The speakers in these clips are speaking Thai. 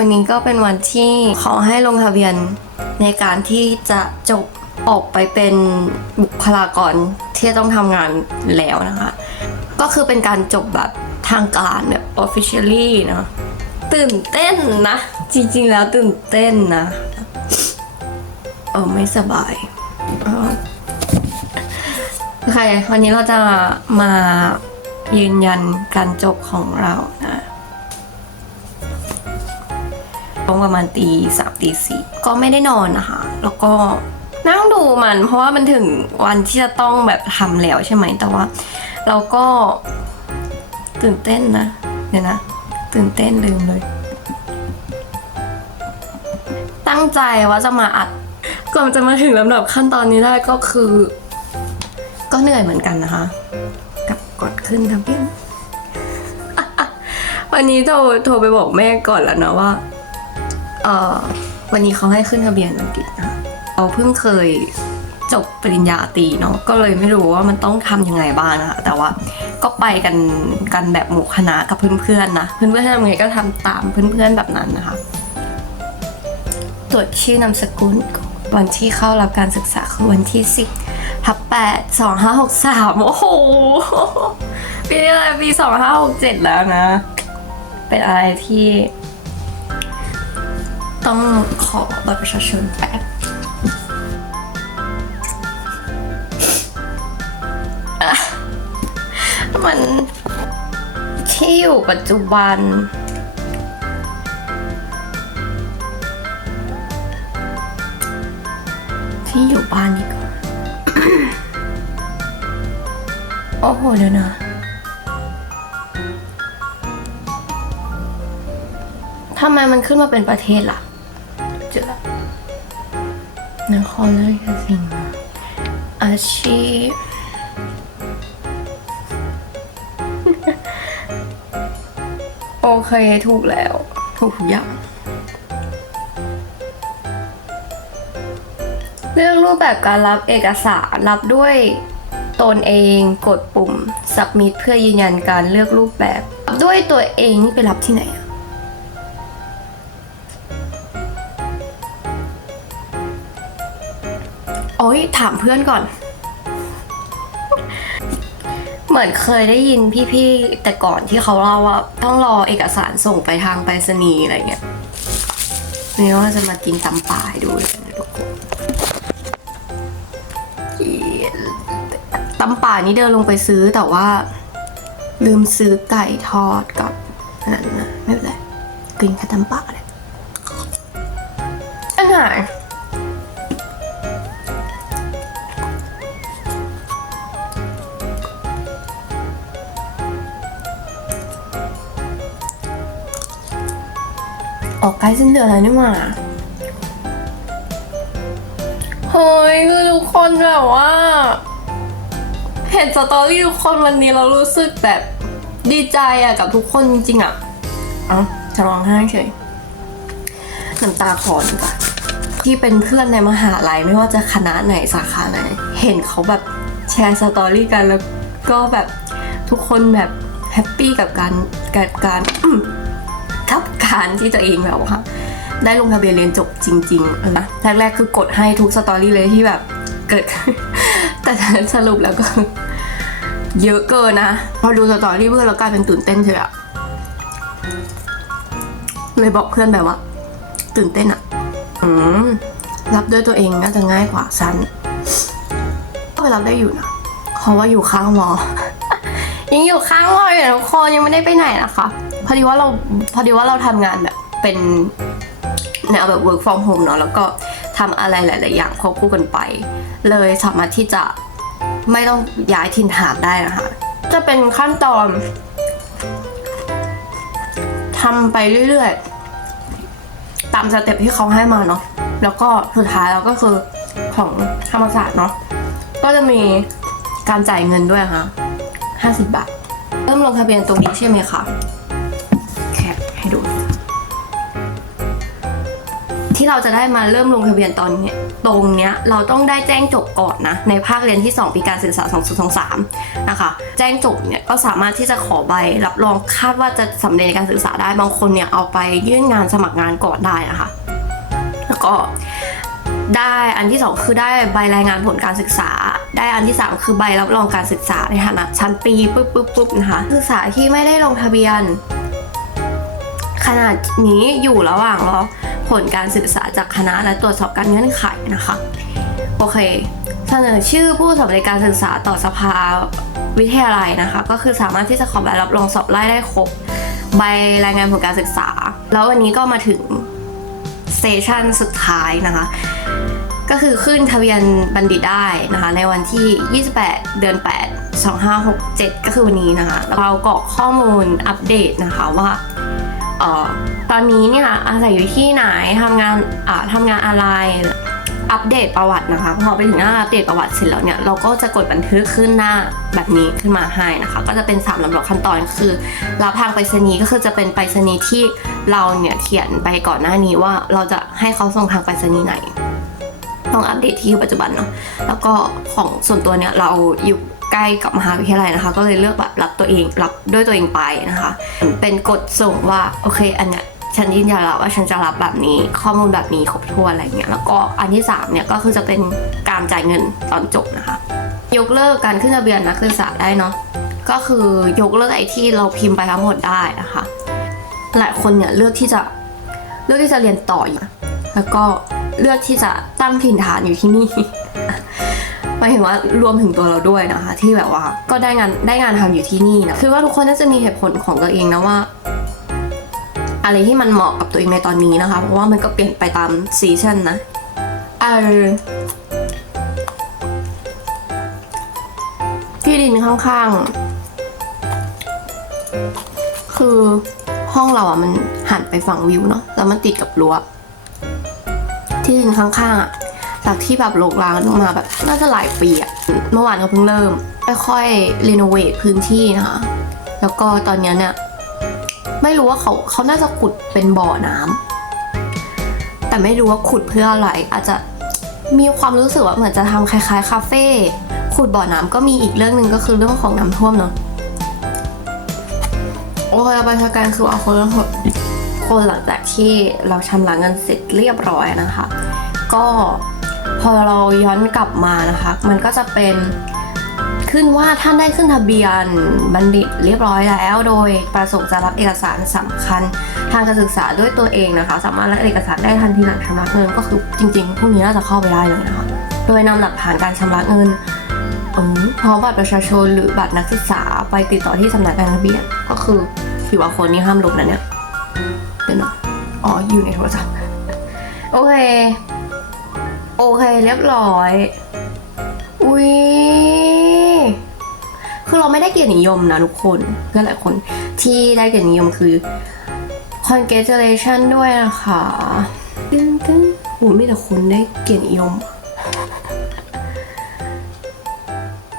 วันนี้ก็เป็นวันที่ขาให้ลงทะเบียนในการที่จะจบออกไปเป็นบุคลากรที่ต้องทำงานแล้วนะคะ ก็คือเป็นการจบแบบทางการแบบ officially เนะตื่นเต้นนะ จริงๆแล้วตื่นเต้นนะ เออไม่สบายโอเควันนี้เราจะมายืนยันการจบของเรานะ ตรงประมาณตีสามตีสี่ก็ไม่ได้นอนนะคะ แล้วก็นั่งดูมัน เพราะว่ามันถึงวันที่จะต้องแบบทำแล้วใช่ไหมแต่ว่า เราก็ตื่นเต้นนะเดี๋ยวนะ ตื่นเต้นลืมเลย ตั้งใจว่าจะมาอัดก่อนจะมาถึงลำดับขั้นตอนนี้ได้ก็คือ ก็เหนื่อยเหมือนกันนะคะกับกดขึ้นทะเบียนวันนี้โทรโทรไปบอกแม่ก่อนแล้วนะว่า เออวันนี้เขาให้ขึ้นทะเบียนอังกฤษนะคะเราเพิ่งเคยจบปริญญาตรีเนาะก็เลยไม่รู้ว่ามันต้องทำยังไงบ้างนะคะแต่ว่าก็ไปกันกันแบบหมู่คณะกับเพื่อนๆนะเพื่อนๆทำไงก็ทำตามเพื่อนๆแบบนั้นนะคะตรวจชื่อนามสกุลวันที่เข้ารับการศึกษาคือวันที่สิบทับแปดสองห้าหกสามโอ้โหปีนี้อะไรปีสองห้าหกเจ็ดแล้วนะ เป็นอะไรที่ ต้องขอบัตรประชาชนแป๊บมันที่อยู่ปัจจุบัน ที่อยู่บ้านดีกโอ้โหเดี๋ยวนะทำไมมันขึ้นมาเป็นประเทศล่ะเจอละ นครราชสีมาอาชีพโอเคถูกแล้ว ถูกทุกอย่าง เลือกรูปแบบการรับเอกสารรับด้วยตนเองกดปุ่ม submit เพื่อยืนยันการเลือกรูปแบบรับด้วยตัวเองนี่ไปรับที่ไหน ยถามเพื่อนก่อน เหมือนเคยได้ยินพี่ๆ แต่ก่อนที่เขาเล่าว่า ต้องรอเอกสารส่งไปทางไปรษณีย์อะไรเงี้ยนี่ก็จะมากินตำป่าให้ดูเลยนะทุกคนตำป่านี่เดินลงไปซื้อแต่ว่า ลืมซื้อไก่ทอดกับอันนั้นนะไม่เป็นไรกินแค่ตำป่าเลยอาหาร ออกใกล้สิ้นเดือนแล้วนี่หว่าเฮ้ยคือทุกคนแบบว่า เห็นสตอรี่ทุกคนวันนี้เรารู้สึกแบบดีใจอะกับทุกคนจริงๆอะเอ้าจะร้องไห้เฉยน้ำตาคลอดีกว่าที่เป็นเพื่อนในมหาลัยไม่ว่าจะคณะไหนสาขาไหน เห็นเขาแบบแชร์สตอรี่กันแล้วก็แบบทุกคนแบบแฮปปี้กับการกับการ การที่ตัวเองแบบว่าได้ลงทะเบียนเรียนจบจริงๆเออนะแรกๆคือกดให้ทุกสตอรี่เลยที่แบบเกิด แต่สรุปแล้วก็ เยอะเกินนะ พอดูสตอรี่เพื่อนแล้วกลายเป็นตื่นเต้นเฉยอะเลยบอกเพื่อนแบบว่า ตื่นเต้นอะอืมรับด้วยตัวเองน่าจะง่ายกว่าสั้นก็รับได้อยู่นะเพราะว่าอยู่ข้างมอ ยังอยู่ข้างมออยู่นะทุกคนยังไม่ได้ไปไหนนะคะ พอดีว่าเราพอดีว่าเราทำงานแบบเป็นแนวแบบ work from home เนาะแล้วก็ทำอะไรหลาย ๆ อย่างควบคู่กันไป เลยสามารถที่จะไม่ต้องย้ายถิ่นฐานได้นะคะ จะเป็นขั้นตอนทำไปเรื่อย ๆ ตามสเต็ปที่เขาให้มาเนาะแล้วก็สุดท้ายแล้วก็คือของธรรมศาสตร์เนาะก็จะมีการจ่ายเงินด้วยค่ะ50 บาท เริ่มลงทะเบียนตรงนี้ใช่ไหมคะ ให้ดู ที่เราจะได้มาเริ่มลงทะเบียนตอนเนี้ยตรงเนี้ยเราต้องได้แจ้งจบก่อนนะ ในภาคเรียนที่ 2 ปีการศึกษา 2023 นะคะ แจ้งจบเนี่ยก็สามารถที่จะขอใบรับรองคาดว่าจะสำเร็จในการศึกษาได้บางคนเนี่ยเอาไปยื่นงานสมัครงานก่อนได้นะคะ แล้วก็ได้อันที่สองคือได้ใบรายงานผลการศึกษา ได้อันที่สามคือใบรับรองการศึกษาในฐานะชั้นปีปุ๊บปุ๊บปุ๊บนะคะศึกษาที่ไม่ได้ลงทะเบียน ขนาดนี้อยู่ระหว่างรอผลการศึกษาจากคณะและตรวจสอบการเงื่อนไขนะคะ โอเค เสนอชื่อผู้สำเร็จการศึกษาต่อสภาวิทยาลัยนะคะ ก็คือสามารถที่จะขอใบรับรองสอบไล่ได้ครบ ใบรายงานผลการศึกษา แล้ววันนี้ก็มาถึงสเตชันสุดท้ายนะคะ ก็คือขึ้นทะเบียนบัณฑิตได้นะคะ ในวันที่ 28 เดือน 8 2567 ก็คือวันนี้นะคะ เรากรอกข้อมูลอัปเดตนะคะว่า เอ่อตอนนี้เนี่ยอาศัยอยู่ที่ไหนทำงานอ่าทำงานอะไรอัปเดตประวัตินะคะพอไปถึงหน้าอัปเดตประวัติเสร็จแล้วเนี่ยเราก็จะกดบันทึกขึ้นหน้าแบบนี้ขึ้นมาให้นะคะ ก็จะเป็น3ลำดับขั้นตอนคือรับทางไปรษณีย์ก็คือจะเป็นไปรษณีย์ที่เราเนี่ยเขียนไปก่อนหน้านี้ว่าเราจะให้เขาส่งทางไปรษณีย์ไหนต้องอัปเดตที่อยู่ปัจจุบันเนาะแล้วก็ของส่วนตัวเนี่ยเราอยู่ ใกล้กับมหาวิทยาลัยนะคะ ก็เลยเลือกแบบรับตัวเองรับด้วยตัวเองไปนะคะ เป็นกดส่งว่าโอเคอันเนี้ยฉันยืนยันแล้วว่าฉันจะรับแบบนี้ข้อมูลแบบนี้ครบถ้วนอะไรเงี้ยแล้วก็อันที่สามเนี่ยก็คือจะเป็นการจ่ายเงินตอนจบนะคะ ยกเลิกการขึ้นทะเบียนนักศึกษาได้เนาะก็คือยกเลิกไอ้ที่เราพิมพ์ไปทั้งหมดได้นะคะ หลายคนเนี่ยเลือกที่จะเลือกที่จะเรียนต่ออยู่แล้วก็เลือกที่จะตั้งถิ่นฐานอยู่ที่นี่ หมายถึงว่ารวมถึงตัวเราด้วยนะคะ ที่แบบว่าก็ได้งานได้งานทำอยู่ที่นี่นะคือว่าทุกคนน่าจะมีเหตุผลของตัวเองนะว่า อะไรที่มันเหมาะกับตัวเองในตอนนี้นะคะ เพราะว่ามันก็เปลี่ยนไปตามซีซันนะเออที่ดินข้างๆ คือห้องเราอะมันหันไปฝั่งวิวเนาะแล้วมันติดกับรั้วที่ดินข้างๆอะ จากที่แบบโลกร้างมาแบบน่าจะหลายปีอะเมื่อวานก็เพิ่งเริ่มค่อยๆรีโนเวทพื้นที่นะคะ แล้วก็ตอนนี้เนี่ยไม่รู้ว่าเขาเขาน่าจะขุดเป็นบ่อน้ำแต่ไม่รู้ว่าขุดเพื่ออะไร อาจจะมีความรู้สึกว่าเหมือนจะทำคล้ายๆ คาเฟ่ขุดบ่อน้ำก็มีอีกเรื่องหนึ่งก็คือเรื่องของน้ำท่วมเนาะโอเคไปทาการคือเอาคนละหดคนหลังจากที่เราชำระเงินเสร็จเรียบร้อยนะคะ ก็ พอเราย้อนกลับมานะคะ มันก็จะเป็นขึ้นว่าท่านได้ขึ้นทะเบียนบัณฑิตเรียบร้อยแล้ว โดยประสงค์จะรับเอกสารสำคัญ ทางการศึกษาด้วยตัวเองนะคะ สามารถรับเอกสารได้ทันทีหลังชำระเงินก็คือจริงๆพรุ่งนี้น่าจะเข้าไปได้เลยนะคะ โดยนำหลักฐานการชำระเงินพร้อมบัตรประชาชนหรือบัตรนักศึกษาไปติดต่อที่สำนักงานทะเบียนก็คือถือว่าคนนี้ห้ามลบนะเนี่ยเดี๋ยวนะอ๋ออยู่ในโทรศัพท์โอเค โอเคเรียบร้อย อุ้ยคือเราไม่ได้เกียรตินิยมนะทุกคนเพื่อนหลายคนที่ได้เกียรตินิยมคือ congratulation ด้วยนะคะตึ้งตึ้งหูมีแต่คนได้เกียรตินิยม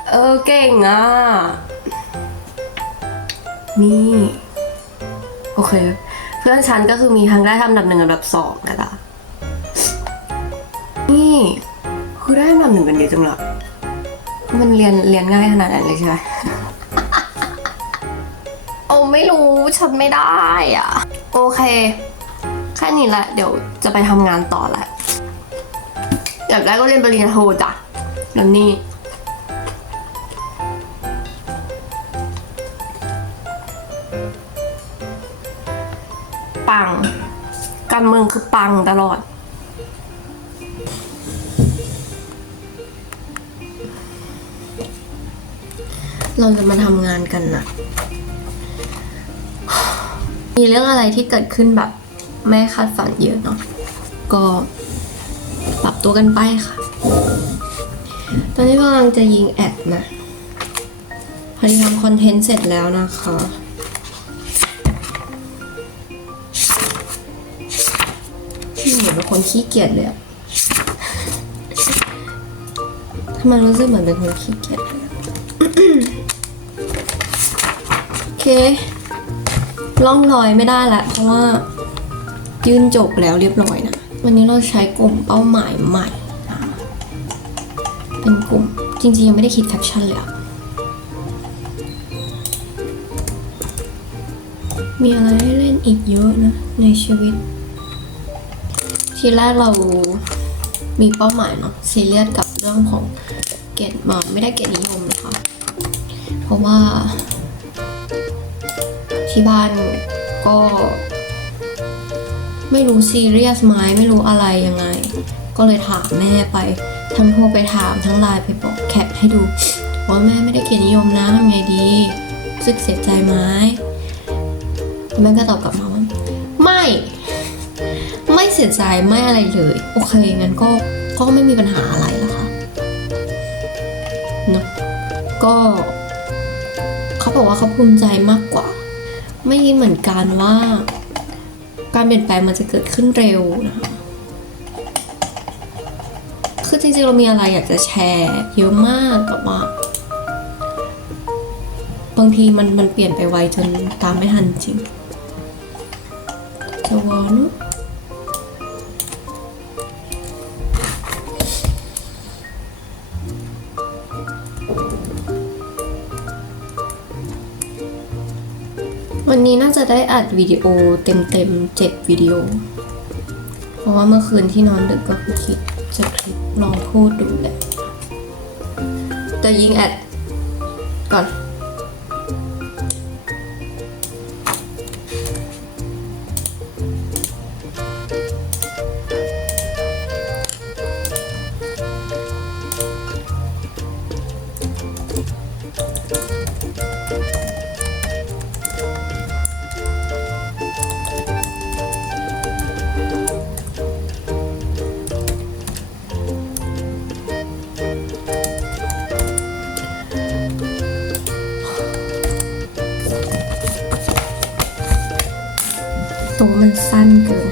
เออเก่งอะ นี่ โอเค เพื่อนฉันก็คือมีทั้งได้ทำดับหนึ่งอันดับสองนะคะ นี่คือได้อันดับหนึ่งกันเยอะจังเลยมันเรียนเรียนง่ายขนาดนั้นเลยใช่ไหมโอ้ไม่รู้ฉันไม่ได้อะ โอเค แค่นี้แหละ เดี๋ยวจะไปทำงานต่อแหละอยากได้ก็เรียนปริญญาโทจ้ะแล้วนี่ปัง การเมืองคือปังตลอด เราจะมาทำงานกันนะมีเรื่องอะไรที่เกิดขึ้นแบบไม่คาดฝันเยอะเนาะก็ปรับตัวกันไปค่ะ ตอนนี้กำลังจะยิงแอดนะพอดีทำคอนเทนต์เสร็จแล้วนะคะพี่เหมือนเป็นคนขี้เกียจเลยอะทำไมรู้สึกเหมือนเป็นคนขี้เกียจ โอเคล่องลอยไม่ได้ละเพราะว่ายื่นจบแล้วเรียบร้อยนะ วันนี้เราใช้กลุ่มเป้าหมายใหม่นะเป็นกลุ่มจริงๆ ยังไม่ได้คิดแคปชั่นเลยมีอะไรให้เล่นอีกเยอะนะ ในชีวิต ทีแรกเรามีเป้าหมายเนาะซีเรียสกับเรื่องของเกรดมาไม่ได้เกรดนิยม ราะว่า ที่บ้านก็ ไม่รู้ซีเรียสไหมไม่รู้อะไรยังไง ก็เลยถามแม่ไป ทั้งโทรไปถามทั้งไลน์ไปบอกแคปให้ดูว่าแม่ไม่ได้เกียรตินิยมนะทำไงดีรู้สึกเสียใจไหมแม่ก็ตอบกลับมาว่าไม่ ไม่เสียใจไม่อะไรเลย โอเคงั้นก็ก็ไม่มีปัญหาอะไรแล้วค่ะเนอะก็ เขาบอกว่าเขาภูมิใจมากกว่า ไม่เหมือนกันว่า การเปลี่ยนแปลงมันจะเกิดขึ้นเร็วนะคะคือจริงๆเรามีอะไรอยากจะแชร์เยอะมากแต่ว่าบางทีมันมันเปลี่ยนไปไวจนตามไม่ทันจริงจะวอน วันนี้น่าจะได้อัดวิดีโอเต็มๆเจ็ดวิดีโอ เพราะว่าเมื่อคืนที่นอนดึกก็คือคิดจะคลิปลองพูดดูแหละแต่ยิงแอดก่อน ตัวมันสั้นเกิน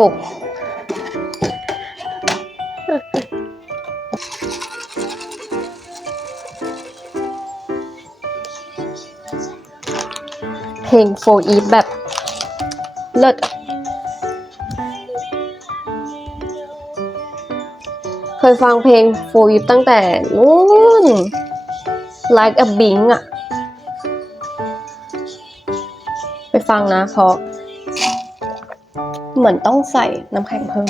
หกเพลงโฟอีฟแบบเลิศเคยฟังเพลงโฟอีฟตั้งแต่นู้น like a bing อะไปฟังนะเพราะ เหมือนต้องใส่น้ำแข็งเพิ่ม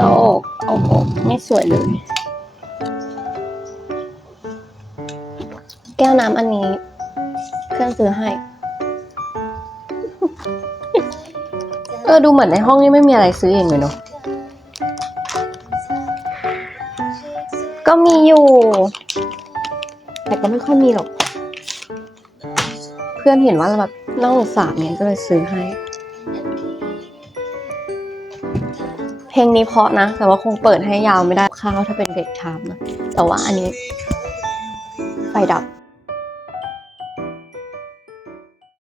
เอาออกเอาออกไม่สวยเลย แก้วน้ำอันนี้เพื่อนซื้อให้ เออ ดูเหมือนในห้องนี้ไม่มีอะไรซื้อเองเลยเนาะ ก็มีอยู่ แต่ก็ไม่ค่อยมีหรอก เพื่อนเห็นว่าเราแบบน่าสงสารเนี่ยก็เลยซื้อให้ เพลงนี้เพราะนะ แต่ว่าคงเปิดให้ยาวไม่ได้ข้าวถ้าเป็นเบรกไทม์นะ แต่ว่าอันนี้ ไฟดับ